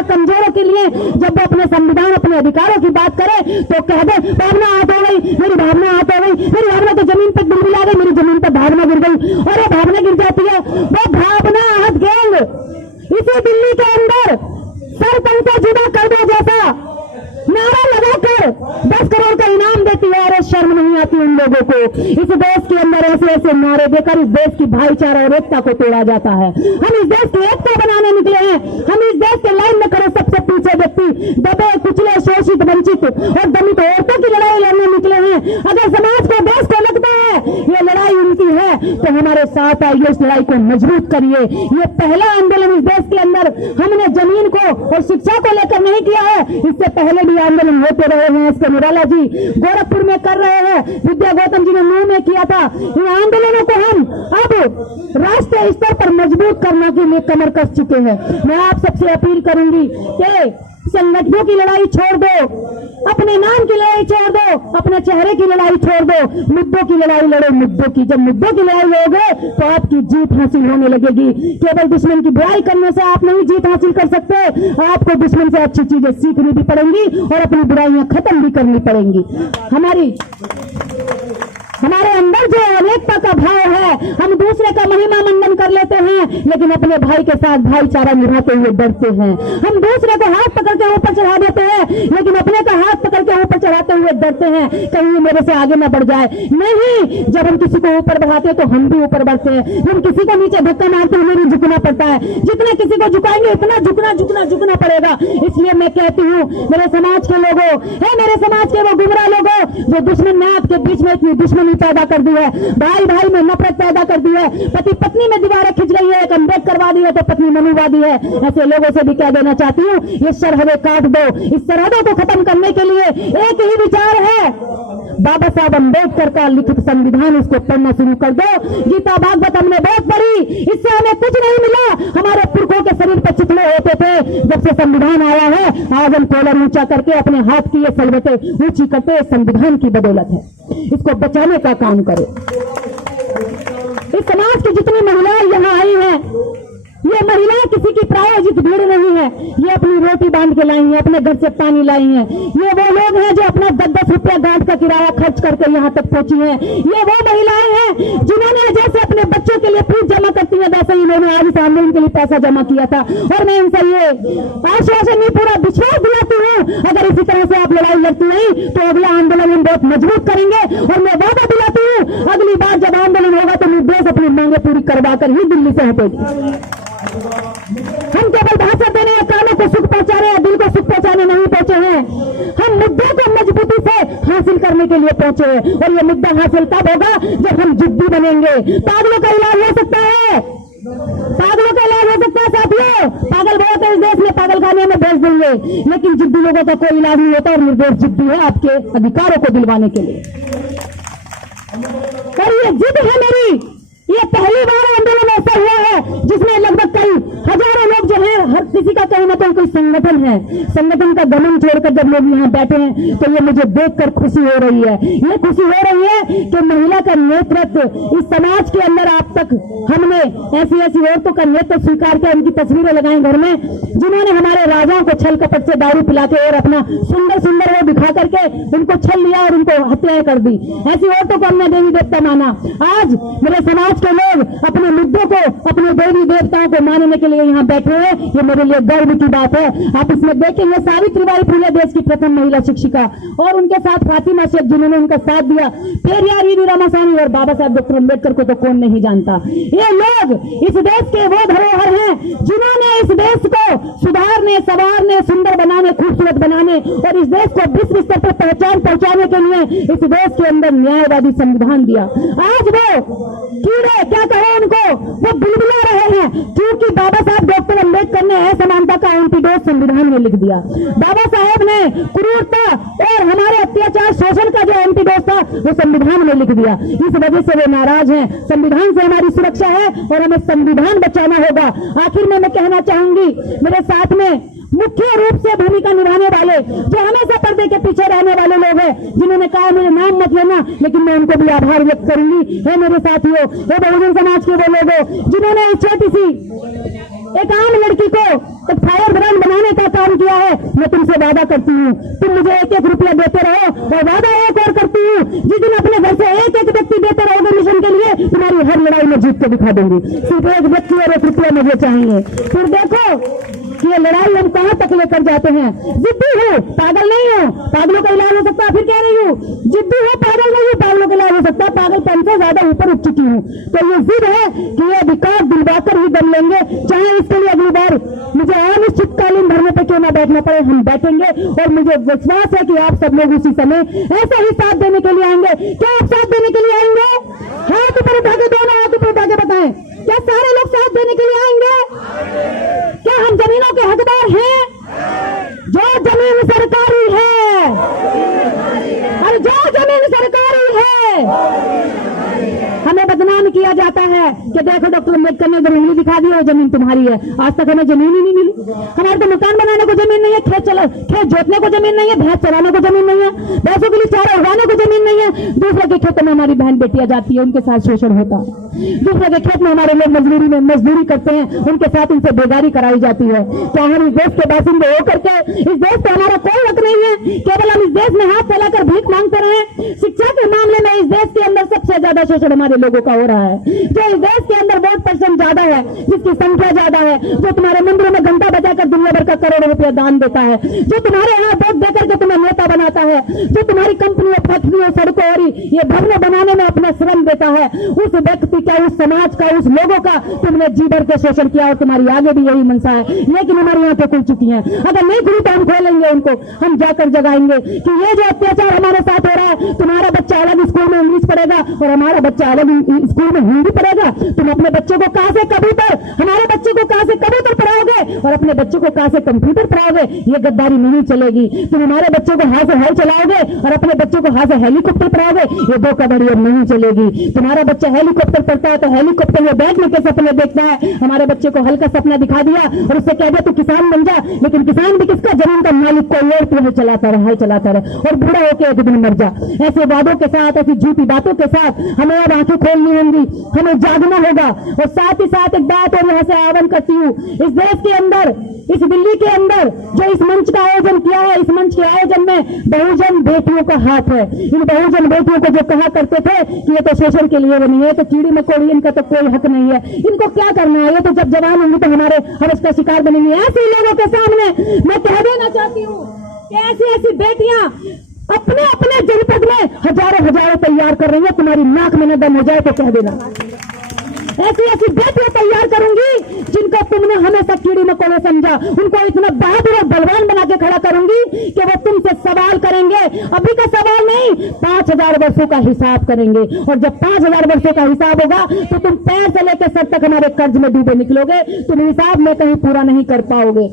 ज्यादा कमजोरों के लिए जब वो अपने संविधान अपने अधिकारों की बात करे तो कह दे भावना हाथ हो गई, मेरी भावना हाथ हो गई, मेरी भावना तो जमीन पर बिल्कुल आ गई, मेरी जमीन पर भावना गिर गई। और ये भावना गिर जाती है, वो भावना हाथ गैंग इसी दिल्ली के अंदर सर तंका जुदा कर दो जैसा नारा लगाकर 10 करोड़ का इनाम देती है और शर्म नहीं आती उन लोगों को। इस देश के अंदर ऐसे ऐसे नारे देकर इस देश की भाईचारा और एकता को तोड़ा जाता है। हम इस देश की एकता बनाने निकले हैं, हम इस देश के लाइन में खड़े सबसे पीछे व्यक्ति, दबे कुचले शोषित वंचित और दलित औरतों की लड़ाई लड़ने निकले हैं। अगर समाज को देश को लगता है ये लड़ाई उनकी है तो हमारे साथ आइए, इस लड़ाई को मजबूत करिए। ये पहला आंदोलन इस देश के अंदर हमने जमीन को और शिक्षा को लेकर नहीं किया है, इससे पहले भी आंदोलन होते रहे हैं। इसके निराला जी गोरखपुर में कर रहे हैं, विद्या गौतम जी ने नूह में किया था। इन आंदोलनों को हम अब राष्ट्रीय स्तर पर मजबूत करने के लिए कमर कस चुके हैं। मैं आप सबसे अपील करूंगी कि संगठनों की लड़ाई छोड़ दो, अपने नाम की लड़ाई छोड़ दो, अपने चेहरे की लड़ाई छोड़ दो, मुद्दों की लड़ाई लड़ो। मुद्दों की, जब मुद्दों की लड़ाई लड़ोगे तो आपकी जीत हासिल होने लगेगी। केवल दुश्मन की बुराई करने से आप नहीं जीत हासिल कर सकते, आपको दुश्मन से अच्छी चीजें सीखनी भी पड़ेंगी और अपनी बुराइयां खत्म भी करनी पड़ेंगी। हमारे अंदर जो अनेकता का भाव है, हम दूसरे का महिमा मंडन कर लेते हैं लेकिन अपने भाई के साथ भाईचारा निभाते हुए डरते हैं। हम दूसरे को हाथ पकड़ के ऊपर चढ़ा देते हैं लेकिन अपने का हाथ पकड़ के ऊपर चढ़ाते हुए डरते हैं कहीं वो मेरे से आगे न बढ़ जाए। नहीं, जब हम किसी को ऊपर बढ़ाते हैं तो हम भी ऊपर बढ़ते हैं। हम किसी को नीचे धक्का मारते हुए भी झुकना पड़ता है। जितना किसी को झुकाएंगे इतना झुकना पड़ेगा। इसलिए मैं कहती हूँ मेरे समाज के लोगों, मेरे समाज के वो गुमराह लोगों जो दुश्मन ने आपके बीच में इतनी दुश्मनी पैदा कर दी है, भाई भाई में नफरत पैदा कर दी है, पति पत्नी में दीवारें खिंच रही है, एक अम्बेडकरवादी है तो पत्नी मनुवादी है। ऐसे लोगों से भी कह देना चाहती हूँ ये सरहदें काट दो। इस सरहदों को खत्म करने के लिए एक ही विचार है, बाबा साहब अम्बेडकर का लिखित संविधान, उसको पढ़ना शुरू कर दो। गीता भागवत हमने बहुत पढ़ी, इससे हमें कुछ नहीं मिला। हमारे पुरखों के शरीर पर चितले होते थे, जब से संविधान आया है आज हम कॉलर ऊंचा करके अपने हाथ की ये सलवतें ऊंची करते संविधान की बदौलत है। इसको बचाने का काम करो। इस समाज की जितनी महिलाएं यहाँ आई हैं, ये महिलाएं किसी की प्रायोजित भीड़ नहीं है, ये अपनी रोटी बांध के लाई हैं, अपने घर से पानी लाई हैं। ये वो लोग हैं जो अपना 10-10 रुपया गांठ का किराया खर्च करके यहाँ तक पहुंची हैं। ये वो महिलाएं हैं जिन्होंने जैसे अपने बच्चों के लिए फीस जमा करती है वैसे ही इन्होंने आज इस आंदोलन के लिए पैसा जमा किया था। और मैं इनसे ये आश्वासन नहीं, पूरा विश्वास दिलाती हूँ अगर इसी तरह से आप लड़ाई लड़ती नहीं तो अगला आंदोलन हम बहुत मजबूत करेंगे। और मैं वादा दिलाती हूँ अगली बार जब आंदोलन होगा तो निर्देश अपनी मांगे पूरी करवा कर ही दिल्ली से हटेगी। हम केवल भाषण देने या कानों को सुख पहुंचाने या दिल को सुख पहुंचाने नहीं पहुंचे हैं, हम मुद्दों को मजबूती से हासिल करने के लिए पहुंचे हैं। और ये मुद्दा हासिल तब होगा जब हम जिद्दी बनेंगे। पागलों का इलाज हो सकता है, पागलों का इलाज हो सकता है साथियों। पागल बहुत है इस देश में, पागल खाने में भेज देंगे, लेकिन जिद्दी लोगों का कोई इलाज नहीं होता। और निर्दोष जिद्दी है आपके अधिकारों को दिलवाने के लिए। और ये जिद है मेरी, ये पहली बार आंदोलन ऐसा हुआ है जिसमें लगभग कई हजारों लोग जो है, हर किसी का कहीं ना कहीं कोई संगठन है, संगठन का दमन छोड़कर जब लोग यहाँ बैठे हैं तो ये मुझे देखकर खुशी हो रही है। ये खुशी हो रही है कि महिला का नेतृत्व इस समाज के अंदर आप तक हमने ऐसी ऐसी औरतों का नेतृत्व स्वीकार किया, उनकी तस्वीरें लगाई घर में, जिन्होंने हमारे राजाओं को छल कपट से दारू पिला के और अपना सुंदर सुंदर वो दिखा करके उनको छल लिया और उनको हत्याएं कर दी। ऐसी औरतों को हमने देवी देवता माना। आज मेरे समाज के लोग अपने मुद्दों को, अपने देवी देवताओं को मानने के लिए यहाँ बैठे हैं, ये मेरे लिए गर्व की बात है। आप इसमें देखेंगे सावित्रीबाई फुले देश की प्रथम महिला शिक्षिका और उनके साथ फातिमा शेख जिन्होंने उनका साथ दिया, पेरियार ईवी रामासामी और बाबा साहब डॉक्टर अम्बेडकर को तो कौन नहीं जानता। ये लोग इस देश के वो धरोहर हैं जिन्होंने इस देश को सुधारने, संवारने, सुंदर बनाने, खूबसूरत बनाने और इस देश को विश्व स्तर पर पहचान पहुंचाने के लिए इस देश के अंदर न्यायवादी संविधान दिया। आज वो कीड़े क्या कहे उनको, वो बुलबुला रहे हैं क्योंकि बाबा साहब डॉक्टर अम्बेडकर ने असमानता का एंटीडोट संविधान में लिख दिया। बाबा साहब ने क्रूरता और हमारे अत्याचार शोषण का जो एंटीडोट था वो संविधान में लिख दिया। इस वजह से वे नाराज हैं। संविधान से हमारी सुरक्षा है और हमें संविधान बचाना होगा। आखिर में मैं कहना चाहूंगी, मेरे साथ में मुख्य रूप से भूमिका निभाने वाले जो हमेशा पर्दे के पीछे रहने वाले लोग हैं, जिन्होंने कहा मेरे नाम मत लेना, लेकिन मैं उनको भी आभार व्यक्त करूंगी। है मेरे साथियों, ये बहुजन समाज के वो लोग जिन्होंने इस छोटी सी एक आम लड़की को एक फायर ब्रांड बनाने का किया है, मैं तुमसे वादा करती हूँ, तुम मुझे 1-1 रुपया देते रहो, और वादा एक और करती हूँ, जिस दिन अपने घर से 1-1 व्यक्ति देते रहोगे मिशन के लिए, तुम्हारी हर लड़ाई में जीत के दिखा दूंगी। सिर्फ 1 व्यक्ति और 1 रुपया मुझे चाहिए। फिर देखो कि ये लड़ाई हम कहां तक लेकर जाते हैं। जिद्दी हो, पागल नहीं हो, पागलों का इलाज हो सकता है, फिर कह रही हूँ जिद्दी हो, पागल नहीं हो, पागलों का इलाज हो सकता है, पागलपन से ज्यादा ऊपर उठ चुकी हूँ। तो ये जिद है कि ये अधिकार दिलवाकर ही दम लेंगे, चाहे इसके लिए अगली बार मुझे अनिश्चितकालीन धरने पर क्यों ना बैठना पड़े, हम बैठेंगे। और मुझे विश्वास है कि आप सब लोग उसी समय ऐसा ही साथ देने के लिए आएंगे। क्या आप साथ देने के लिए आएंगे? हाथ ऊपर उठा के, दोनों हाथ ऊपर उठा के बताएं, क्या सारे लोग साथ देने के लिए आएंगे? क्या हम जमीनों के हकदार हैं? जो जमीन सरकारी है, और जो जमीन सरकारी है, हमें बदनाम किया जाता है कि देखो डॉक्टर अम्बेडकर ने जमीन दिखा दी और जमीन तुम्हारी है। आज तक हमें जमीन ही नहीं मिली। हमारे तो मकान बनाने को जमीन नहीं है, खेत जोतने को जमीन नहीं है, भैंस चराने को जमीन नहीं है, भैंसों के लिए चारा उगाने को जमीन नहीं है। दूसरे के खेतों में हमारी बहन बेटियां जाती है, उनके साथ शोषण होता है। दूसरे के खेत में हमारे लोग मजदूरी करते हैं, उनके साथ उनसे बेगारी कराई जाती है। क्या हम इस देश के बासिंदे होकर के, इस देश पे हमारा कोई हक नहीं है? केवल हम इस देश में हाथ फैलाकर भीख मांगते रहे? शिक्षा के मामले में इस देश के अंदर सबसे ज्यादा शोषण हमारे लोगों का हो रहा है। जो इस देश के अंदर वोट % ज्यादा है, जिसकी संख्या ज्यादा है, जो तुम्हारे मंदिरों में घंटा बजाकर दुनिया भर का करोड़ों रुपया दान देता है, जो तुम्हारे यहाँ वोट देकर के तुम्हें नेता बनाता है, जो तुम्हारी कंपनियों, फैक्ट्रियों, सड़कों और ये भवन बनाने में अपना श्रम देता है, उस व्यक्ति का, उस समाज का, उस लोगों का तुमने जी भर के शोषण किया और तुम्हारी आगे भी यही मंशा है। लेकिन हमारी आंखें खुल चुकी हैं। अगर नहीं खुली तो हम खोलेंगे उनको, हम जाकर जगाएंगे कि ये जो अत्याचार हमारे साथ हो रहा है, तुम्हारा बच्चा अलग स्कूल में इंग्लिश पढ़ेगा और हमारा बच्चा अलग स्कूल में हिंदी पढ़ेगा। तुम अपने बच्चे को कहां से कबूतर, हमारे बच्चे को कहां से कबूतर पढ़ाओगे और अपने बच्चे को कहां से कंप्यूटर पढ़ाओगे? ये गद्दारी नहीं चलेगी। तुम हमारे बच्चे को हाथ से हल चलाओगे और अपने बच्चे को हाथ से हेलीकॉप्टर पढ़ाओगे, ये धोखाधड़ी अब नहीं चलेगी। तुम्हारा बच्चा हेलीकॉप्टर पढ़ता है तो हेलीकॉप्टर में बैठने के सपने देखता है, हमारे बच्चे को हल का सपना दिखा दिया और उससे कह दिया तू किसान बन जा। लेकिन किसान भी किसका? जमीन का मालिक कोई और, तू हल चलाता रहे और बूढ़ा होकर एक दिन मर जा। ऐसे वादों के साथ, ऐसी झूठी बातों के साथ हमें अब आंखें खोलनी होंगी, हमें जागना होगा। और साथ ही साथ एक बात और यहाँ से आह्वान करती हूँ, इस देश के अंदर, इस दिल्ली के अंदर जो इस मंच का आयोजन किया है, इस मंच के आयोजन में बहुजन बेटियों का हाथ है। इन बहुजन बेटियों को जो कहा करते थे कि ये तो शोषण के लिए बनी है, तो कीड़ी मकोड़ी, इनका तो कोई हक नहीं है, इनको क्या करना है, ये तो जब जवान होंगे तो हम इसका शिकार बनेंगे। ऐसे लोगों के सामने मैं कह देना चाहती हूँ कि ऐसी ऐसी बेटियां अपने अपने जनपद में हजारों तैयार कर रही है। तुम्हारी नाक में न दम हो जाए तो कह देना। ऐसी ऐसी बेटियां तैयार करूंगी जिनको तुमने हमेशा कीड़ी मकोड़े समझा, उनको इतना बहादुर और बलवान बना के खड़ा करूंगी कि वो तुमसे सवाल करेंगे। अभी का सवाल नहीं, 5000 वर्षों का हिसाब करेंगे। और जब 5000 वर्षों का हिसाब होगा तो तुम पैर से लेकर सर तक हमारे कर्ज में डूबे निकलोगे, तुम हिसाब में कहीं पूरा नहीं कर पाओगे।